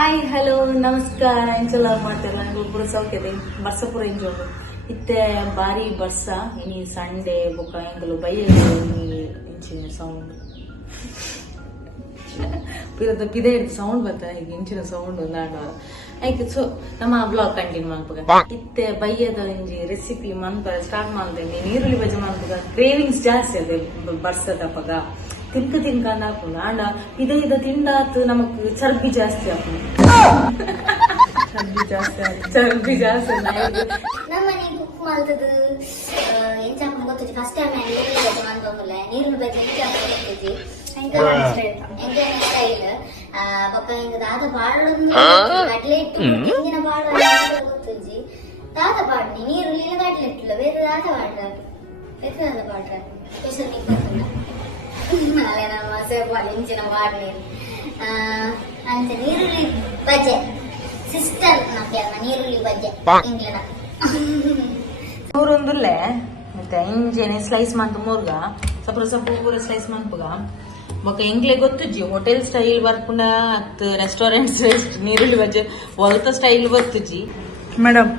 Hi hello ನಮಸ್ಕಾರ ಎಂಚಲ ಮಾಡ್ತಾರೆ ನನಗೊಬ್ಬರು ಸೌಖ್ಯದೆ ಬರ್ಸ ಪೂರ ಎಂಜೋಡು ಇತ್ತೆ ಬಾರಿ ಬರ್ಸ ಇನಿ ಸಂಡೆ ಬೊಕ್ಕ ಎಂಕಲು ಬೈಯ ಇಂಚಿನ ಸೌಂಡ್ ಪಿರದ ಪಿದೆ ಸೌಂಡ್ ಬರ್ತಾ ಈಗ ಇಂಚಿನ ಸೌಂಡ್ ಒಂದಾಡುವ ಆಯ್ತು. ಸೊ ನಮ್ಮ ಬ್ಲಾಗ್ ಕಂಟಿನ್ಯೂ ಮಾಡ್ಬೇಕ ಇತ್ತೆ ಬೈಯದ ಇಂಜಿ ರೆಸಿಪಿ ಮನ್ಪ ಸ್ಟಾರ್ಟ್ ಮಾಡ್ತೇನೆ. ನೀರುಳ್ಳಿ ಬಜ್ಜಿ ಮಾಡ್ಬೇಕ ಕ್ರೇವಿಂಗ್ಸ್ ಜಾಸ್ತಿ ಅದೇ ಬರ್ಸದ ಪಗ ತಿನ್ಕ ತಿನ್ಕ ಅಂದಾಪುಂಡು ಆಂಡ ಇದ ತಿಂದಾತ್ ನಮಕ್ ಚರ್ಬಿ ಜಾಸ್ತಿ ಆಪುಂಡು. ಚರ್ಬಿ ಜಾಸ್ತಿ ನಮ್ಮನೆ ಕುಕ್ ಮಾಡ್ತದ ಎಂಚ ಗೊತ್ತಜ್ಜಿ ಫಸ್ಟ್ ಟೈಮ್ ನೀರುಳ್ಳಿ ಬಜ್ಜಿ ಮಾಡ್ಬೋದಿಲ್ಲ. ನೀರುಳ್ಳಿ ಬಜ್ಜಿ ಗೊತ್ತಜ್ಜಿ ಎಂಕೈನ ಸ್ಟೈಲ್ ಬೊಕ್ಕ ಹಿಂಗ ದಾದ ಪಾಡೊಂದು ಕಡ್ಲೆ ಇಟ್ಟು ಹಿಂಗಿನ ಪಾಡ ಗೊತ್ತಜ್ಜಿ ದಾದ ಪಾಡ್ನಿ ನೀರುಳ್ಳಿ ಕಡ್ಲೆ ಇಟ್ಟಿಲ್ಲ ಬೇರೆ ದಾದ ಪಾಡ್ರ ಬೇರೆ ದಾದ ಪಾಡ್ರ ಸ್ಪೆಷಲ್ ನಿಕ್ ಗೊತ್ತಿಲ್ಲ ನಾಳೆ ನಮ್ಮ ಸೇಪಾಲ್ ಇಂಚಿನ ಪಾಡ್ನಿ ಅಂಚ ನೀರುಳ್ಳಿ ಬಜ್ಜೆ ಸಿಸ್ಟರ್ ನಮ್ಗೆ ನೀರುಳ್ಳಿ ಬಜ್ಜೆ ಇಂಗ್ಲನ ಮೂರೊಂದುಲ್ಲೆ ಮತ್ತೆ ಇಂಜೆನೆ ಸ್ಲೈಸ್ ಮಂತ್ ಮೂರ್ಗ ಸ್ವಲ್ಪ ಪೂರ ಸ್ಲೈಸ್ ಮಂತ್ಗ ಬೊಕ್ಕ ಎಂಗ್ಲೆ ಗೊತ್ತುಜ್ಜಿ ಹೋಟೆಲ್ ಸ್ಟೈಲ್ ಬರ್ಪುಂಡ ಅತ್ ರೆಸ್ಟೋರೆಂಟ್ ನೀರುಳ್ಳಿ ಬಜ್ಜೆ ಒಲ್ತ ಸ್ಟೈಲ್ ಗೊತ್ತುಜ್ಜಿ ಮೇಡಮ್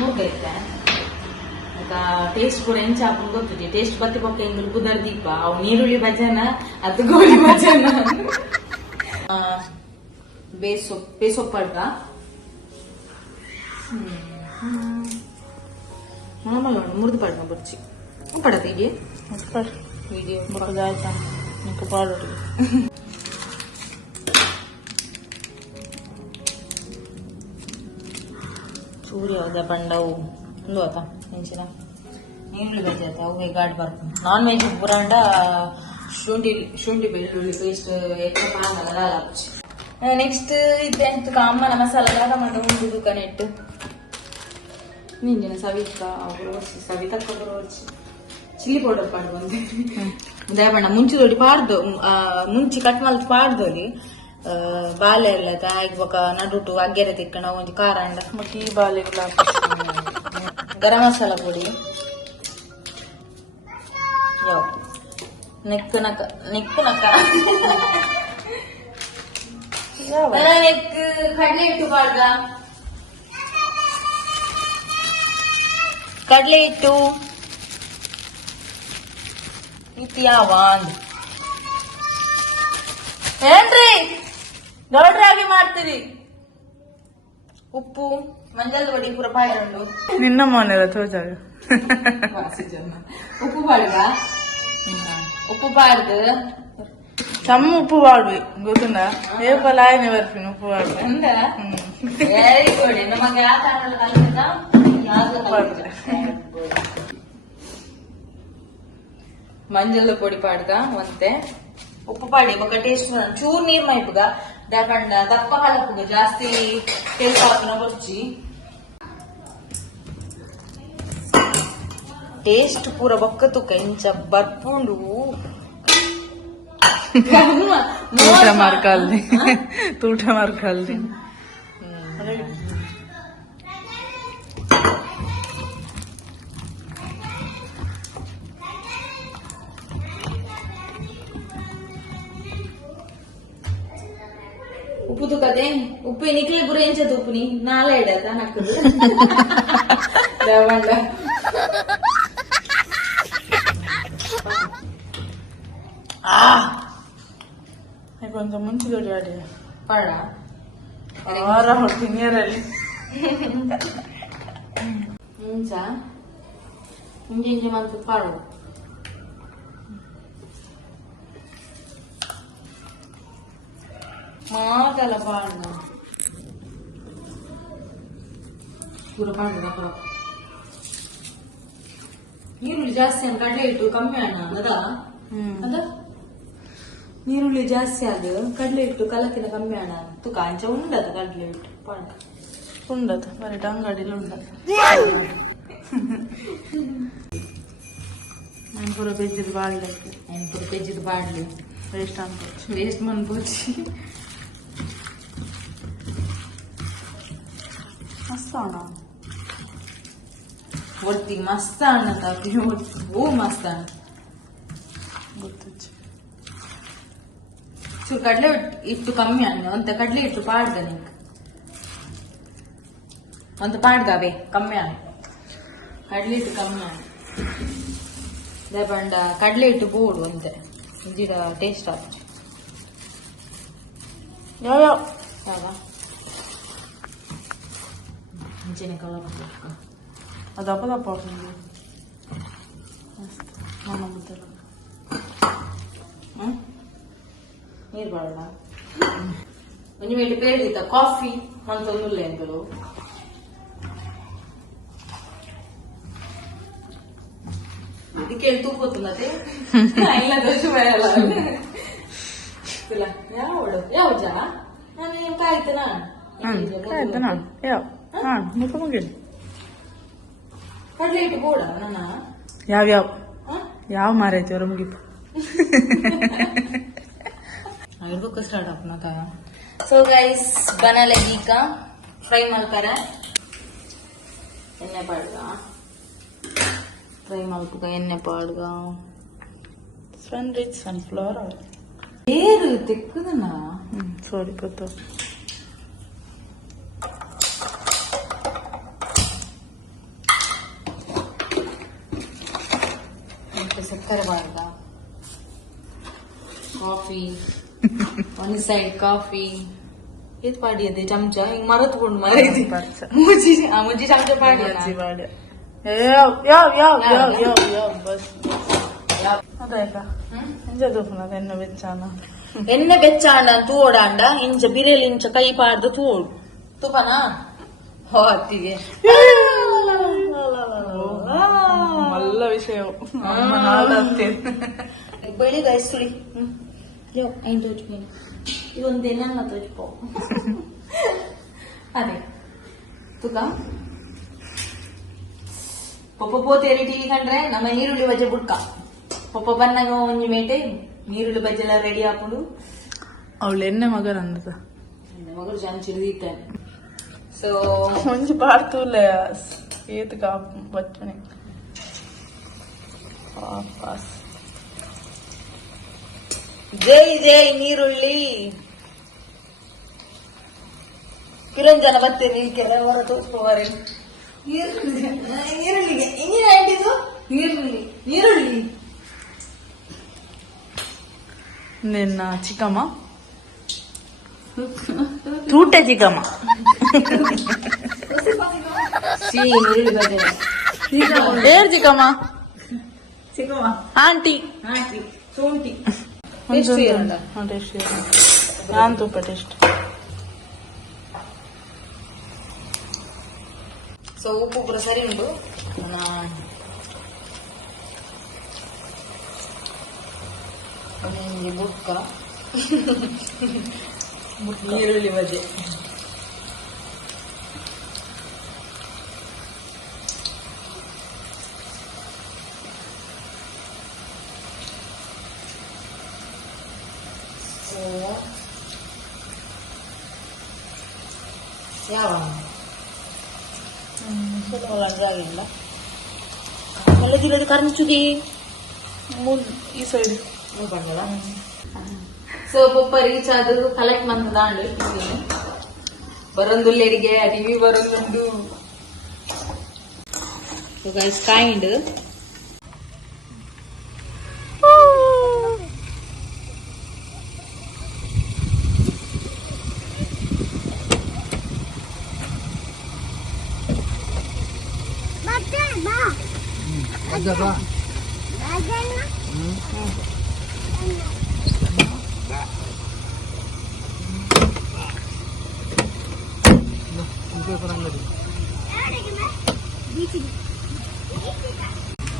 ಮೂರ್ಗೈತೆ ಟೇಸ್ಟ್ ಕೂಡ ಎಂಚ ಹಾಕೊಂಡು ಗೊತ್ತುಜ್ಜಿ ಟೇಸ್ಟ್ ಬತ್ತಿ ಬೊಕ್ಕ ಎಂಗ್ಲು ಕುದರ್ ದೀಪ ಅವು ನೀರುಳ್ಳಿ ಬಜ್ಜನ ಅದು ಗೋಳಿ ಬಜ್ಜನ ಬೇಸೊಪ್ಪಡ್ಗ ಮಾಮೂಲು ಮುರಿದು ಪಾಡ್ನ ಬರ್ಚಿ ಪಡತ್ತೆ ಹೀಗೆ ಹೀಗೆ ಮುರಿದಾಯ್ತಾ ನಿಂಗೆ ಪಾಡೋದು ಚೂರಿ ಹೋದ ಬಂಡವು ಒಂದು ಆತ ಹೆಂಚಿನ ನೀರುಳ್ಳಿ ಬಜ್ಜಿ ಆಯ್ತು ಅವು ಗಾಡಿ ಬರ್ತೀನಿ. ನಾನ್ ವೆಜ್ ಪುರಾಂಡ ಶುಂಠಿ ಬೆಳ್ಳುಳ್ಳಿ ಪೇಸ್ಟ್ ఎక్కువ పాలన ನೆಕ್ಸ್ಟ್ ಇದೆಂತ ಅಮ್ಮನ ಮಸಾಲ ಟೊಮೆಟೊ ಉಂಡು ಕನೆಟ್ಟು ನಿಂಜಿನ ಸವಿತಕ್ಕ ಚಿಲ್ಲಿ ಪೌಡರ್ ಪಾಡು ಬಂದೆ ದಯಬಣ್ಣ ಮುಂಚೆ ತೊಡಿ ಪಾಡ್ದು ಮುಂಚೆ ಕಟ್ ಮಲ್ತ್ ಪಾಡ್ದೋಲಿ ಬಾಲೆ ಎಲ್ಲ ಆಗ್ಬೇಕ ನಡುಟು ಅಗ್ಗೆರೆ ತಿಕ್ಕಣ ಒಂದು ಖಾರ ಅಂಡ ಮತ್ತೆ ಈ ಬಾಲೆ ಗರಂ ಮಸಾಲ ಪುಡಿ ಯಾವ ನೆಕ್ಕು ನಕ ಕಡಲೆ ಹಿಟ್ಟು ಪಾಡ್ಗ ಕಡಲೆ ಹಿಟ್ಟು ಇತ್ಯಾವ ಏನ್ರಿ ದೊಡ್ಡರಾಗಿ ಮಾಡ್ತೀರಿ. ಉಪ್ಪು ಮಂಜಲ್ ಪೊಡಿ ಪೂರ ಪಾಡು ನಿನ್ನ ಮನೆಲ್ಲ ತೋಜಾಗ ಉಪ್ಪು ಪಾಡ್ಗ ಉಪ್ಪು ಪಾಡ್ದು ತಮ್ಮ ಉಪ್ಪು ಪಾಡ್ವಿ ಗೊತ್ತುಂಡ ಏಪಲ್ ಆಯ್ನೆ ಬರ್ತೀನಿ ಉಪ್ಪು ಪಾಡ್ವಿ ವೆರಿ ಗುಡ್ ನಮಗೆ ಮಂಜಲ್ ಪೊಡಿ ಪಾಡ್ಗ ಮತ್ತೆ ಉಪ್ಪು ಪಾಡಿ ಬೊಕ್ಕ ಟೇಸ್ಟ್ ಚೂರ್ ನೀರ್ ಮೈಪುಗ ದಾಕಂಡ ದಪ್ಪ ಹಾಲಪ್ಪುಗ ಜಾಸ್ತಿ ಟೇಸ್ಟ್ ಹಾಕೋಣ ಬರ್ಚಿ ಟೇಸ್ಟ್ ಪೂರ ಬೊಕ್ಕ ತುಕ ಇಂಚ ಬರ್ಪುಂಡು ತೂಟ ಮಾರ್ಕಲ್ದಿ ಉಪ್ಪು ತುಕದೆ ಉಪ್ಪು ನಿಕ್ಲಿ ಬುರ ಎಂಚದ ಉಪ್ಪು ನೀ ನಾಳೆ ಇಡತ ನಕ್ಕದು ದವಂಡ కొంచెం ముంచి తోడి ಪಾಡ ಆರ ಹೊಟ್ಟಿ ನೀರಲ್ಲಿ ಇಂಚ ಇಂಜಿ ಮಂತ್ ಪಾಡು ಮಾತಲ್ಲ ಪಾಡ ಪೂರ ಪಾಡು ನೀರುಳ್ಳಿ ಜಾಸ್ತಿ ಅನ್ನ ಕಡಲೆ ಇಟ್ಟು ಕಮ್ಮಿ ಅಣ್ಣ ಅದ ನೀರುಳ್ಳಿ ಜಾಸ್ತಿ ಆದ ಕಡಲೆ ಇಟ್ಟು ಕಲಕಿನ ಕಮ್ಮಿ ಅಣ್ಣ ತುಕ ಅಂಚ ಉಂಡದ ಕಡಲೆ ಇಟ್ಟು ಪಾಡ ఉండదు మరి అంగడిలో ఉండదు నేను కూడా పెంచేది బాడలేదు నేను కూడా పెంచేది బాడలేదు వేస్ట్ అనుకోవచ్చు వేస్ట్ మనకొచ్చి వస్తాను ಒಟ್ಟಿಗೆ ಮಸ್ತ್ ಅಣ್ಣ ಓ ಮಸ್ತ್ ಅಣ್ಣ ಗೊತ್ತಚ್ಚು ಒಂಚೂರು ಕಡಲೆ ಇಟ್ಟು ಕಮ್ಮಿ ಅನ್ನ ಒಂತ ಕಡಲೆ ಇಟ್ಟು ಪಾಡ್ದ ನಿಂಗೆ ಒಂತ ಪಾಡ್ದವೆ ಕಮ್ಮಿ ಅನ್ನ ಕಡಲೆ ಇಟ್ಟು ಕಮ್ಮಿ ಅನ್ನ ಪಂಡ ಕಡಲೆ ಇಟ್ಟು ಬೋಡು ಒಂತೆ ಇಂಜಿಡ ಟೇಸ್ಟ್ ಆಗ ಯಾವ ಇಂಚಿನ ಕಲರ್ ಅದು ದಪ್ಪ ದಪ್ಪ ಆಗ್ತದೆ ನಮ್ಮ ಮುದ್ದೆಲ್ಲ ನೀರು ಬಾಳ ಒಂಜಿ ಮೇಟ್ ಬೇಡಿತ ಕಾಫಿ ಅಂತ ಒಂದುಲ್ಲೆ ಅಂತಲು ಇದಕ್ಕೆ ತೂಕೋತುಂದತೆ ಇಲ್ಲ ದೋಷ ಬೇಡಲ್ಲ ಯಾವಡು ಯಾವ ಜಾ ನಾನು ಕಾಯ್ತನಾ ಆಯ್ತನಾ ಯಾವ ಮುಖ ಮುಗಿಲಿ ಕಡಲೆ ಇಟ್ಟು ಬೋಡ ನನ್ನ ಯಾವ್ಯಾವ ಯಾವ ಮಾರೈತಿ ಅವ್ರ ಮುಗಿಪು ಇಡ್ಬೇಕು ಸ್ಟಾರ್ಟ್ ಆಪ್ನಕ ಸೊ ಗೈಸ್ ಬನಲಗಿ का ಫ್ರೈ ಮಾಡ್ತಾರ ಎಣ್ಣೆ ಪಾಡ್ಗ ಫ್ರೈ ಮಾಡ್ಬೇಕು ಎಣ್ಣೆ ಪಾಡ್ಗ ಸನ್ಫ್ಲವರ್ ಆಯಿಲ್ ಏರು ತೆಕ್ಕದನ ಸಾರಿ ಗೊತ್ತು ಸಕ್ಕರೆ ಪಾಡ್ಗ ಕಾಫಿ ಒಂದು ಸೈಡ್ ಕಾಫಿ ಇದು ಪಾಡಿ ಅದೇ ಚಮಚ ಹಿಂಗ್ ಮರತ್ಕೊಂಡು ಮರೈತಿ ಮುಜ್ಜಿ ಚಮಚ ಪಾಡಿ ಬಸ್ ಅದಾಯ್ತಾ ಎಂಜದು ಎಣ್ಣೆ ಬೆಚ್ಚಾನ ಎಣ್ಣೆ ಬೆಚ್ಚಾಂಡ ತೂೋಡಾಂಡ ಇಂಚ ಬಿರಿಯಲಿ ಇಂಚ ಕೈ ಪಾಡ್ದು ತೂೋಡು ತುಪನಾ ಹೋ ಅತ್ತಿಗೆ ಮಲ್ಲ ವಿಷಯ ಬೆಳಿ ಗೈಸ್ ಸುಳಿ ಐನ್ ತೋಚ್ಕೊಂಡು ಇದೊಂದು ಎನ್ನ ತೋಚ್ಕೋ ಅದೇ ತುಕ ಪಪ್ಪ ಪೋತೇರಿ ಟಿವಿ ಕಂಡ್ರೆ ನಮ್ಮ ನೀರುಳ್ಳಿ ಬಜ್ಜೆ ಬುಡ್ಕ ಪಪ್ಪ ಬಂದಾಗ ಒಂಜಿ ಮೇಟೆ ನೀರುಳ್ಳಿ ಬಜ್ಜೆ ಎಲ್ಲ ರೆಡಿ ಹಾಕೊಂಡು ಅವಳು ಎಣ್ಣೆ ಮಗನ ಅಂದದ ಮಗಳು ಜಾನ್ ಚಿಡಿದಿತ್ತಾನೆ ಸೊ ಒಂಜಿ ಪಾಡ್ತೂಲೆ ಏತ್ ಕಾ ಬಚ್ಚನೆ ಪಾಸ್ ಜೈ ಜೈ ನೀರುಳ್ಳಿ ಕಿರಂಜನ ಬರ್ತೇನೆ ಕೆರೆ ಹೊರ ತೋರಿಸ್ಕೋವಾರೆ ನೀರುಳ್ಳಿಗೆ ಇಂಜಿನ ಅಂಟಿದ್ದು ನೀರುಳ್ಳಿ ನಿನ್ನ ಚಿಕ್ಕಮ್ಮ ತೂಟೆ ಚಿಕ್ಕಮ್ಮ ನೀರುಳ್ಳಿ ಬರ್ತೇನೆ ಏರ್ ಚಿಕ್ಕಮ್ಮ ಚಿಕ್ಕಮ್ಮ ಆಂಟಿ ಹಾಕಿ ಶುಂಠಿ ಟೇಸ್ಟ್ ನಾನ್ ತುಪ್ಪ ಟೇಸ್ಟ್ ಸೊ ಉಪ್ಪು ಪೂರ ಸರಿ ಉಂಟು ಬುಕ್ಕ ನೀರುಳ್ಳಿ ಬಜೆ ಯಾವ ಆಗಿಲ್ಲ ಮಲ್ಲದಿರೋದು ಕರಂಚುಗಿ ಈ ಸೈಡ್ ಬಂದಲ್ಲ ಸೊ ಪಪ್ಪ ರೀಚ್ ಆದ್ರು ಕಲೆಕ್ಟ್ ಬಂದಾಂಡು ಬರೊಂದುಲ್ಲೆರಿಗೆ ಟಿವಿ ಬರೊಂದುಂಡು ಸೊ ಗೈಸ್ ಕೈಂಡ್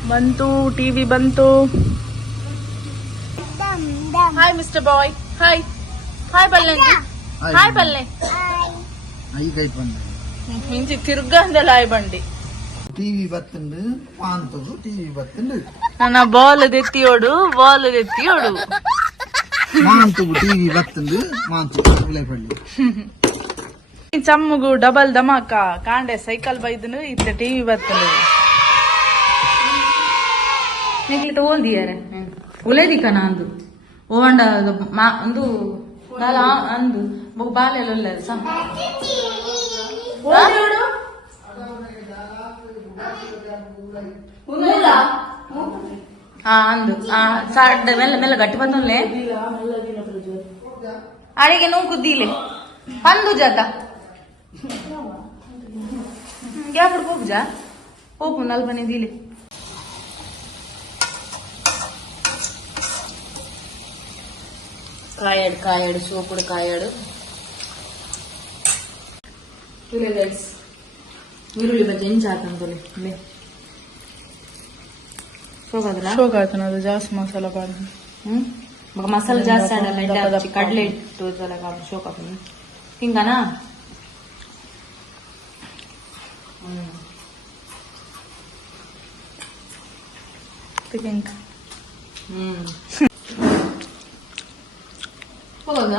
ಬಂತು ಟಿವಿ ಬಂತು. Hi mister boy. Hi hi ಬಲ್ಲೆ ಹಾಯ್ ಬಲ್ಲೆ ಇಂಚಿ ತಿರ್ಗಂದಲ್ಲ ಹಾಯ್ ಬಂಡಿ ಟಿವಿ ಬತ್ತಂಡು ಪಾಂತದು ಟಿವಿ ಬತ್ತಂಡು ನನ್ನ ಬಾಲ್ ಎತ್ತಿಯೋಡು ಬಾಲ್ ಎತ್ತಿಯೋಡು ಮಾಂತುಗು ಟಿವಿ ಬತ್ತಂಡು ಮಾಂತು ಪಳ್ಳಿ ಚಮ್ಮಗು ಡಬಲ್ ಧಮಾಕ ಕಾಂಡೆ ಸೈಕಲ್ ಬೈದನು ಇತ್ತ ಟಿವಿ ಬತ್ತಂಡು ನೆಕ್ಲಿಟ್ಟು ಓಲ್ದಿಯಾರೆ ಉಲೇದಿಕ ನಾಂದು ಓಂಡ ಒಂದು ಬಾಲ ಅಂದು ಬೊಕ್ಕ ಬಾಲೆಲ್ಲ ಸಹ ಅಂದು ಸಾಡ್ ಮೆಲ್ಲ ಮೆಲ್ಲ ಗಟ್ಟಿ ಬಂದುಲ್ಲೆ ಅಡಿಗೆ ನೋವು ಕುದ್ದೀಲೆ పందు జాత ఎప్పుడు పోపు జా పోపు 40 దిలే కాయాడు సోపుడు కాయాడు చూలే గైస్ ಈರುಳ್ಳಿ ಬಜ್ಜಿ ಹೆಂಚು ಹಾಕಂತಲೇ ಲೇ ಶೋಕಾದಲ್ಲ ಶೋಕ್ ಆಯ್ತು ಅದು ಜಾಸ್ತಿ ಮಸಾಲ ಬಾರ್ದು ಮಗ ಮಸಾಲ ಜಾಸ್ತಿ ಆಡಲ್ಲ ಕಡಲೆ ಇಟ್ಟು ಶೋಕ್ ಹಾಕಿ ಹಿಂಗನಾ ಪಿಂಕ್ ಹೋಗಲ್ಲ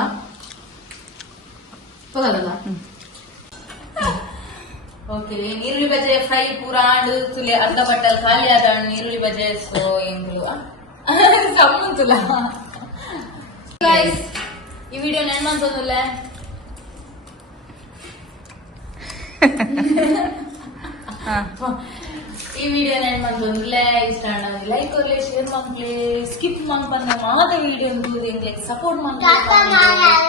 ಓಕೆ ಈರುಳ್ಳಿ ಬಜೆ ಫ್ರೈ ಪೂರ ಆಂಡು ತುಲೆ ಅರ್ಧ ಬಟ್ಟಲ್ ಖಾಲಿ ಆದ ಈರುಳ್ಳಿ ಬಜೆ ಸೊ ಎಂಗ್ಲು ಸಮ್ಮಂತುಲ ಗೈಸ್ ಈ ವಿಡಿಯೋ ನೆನ್ಮಂತಂದುಲ್ಲ ಈ ವಿಡಿಯೋ ನೆನ್ಮಂತಂದುಲ್ಲ ಇಷ್ಟ ಲೈಕ್ ಕೊರ್ಲೆ ಶೇರ್ ಮಾಡ್ಲಿ ಸ್ಕಿಪ್ ಮಾಡ್ಬಂದ ಮಾದ ವಿಡಿಯೋ ಸಪೋರ್ಟ್ ಮಾಡ್ಲಿ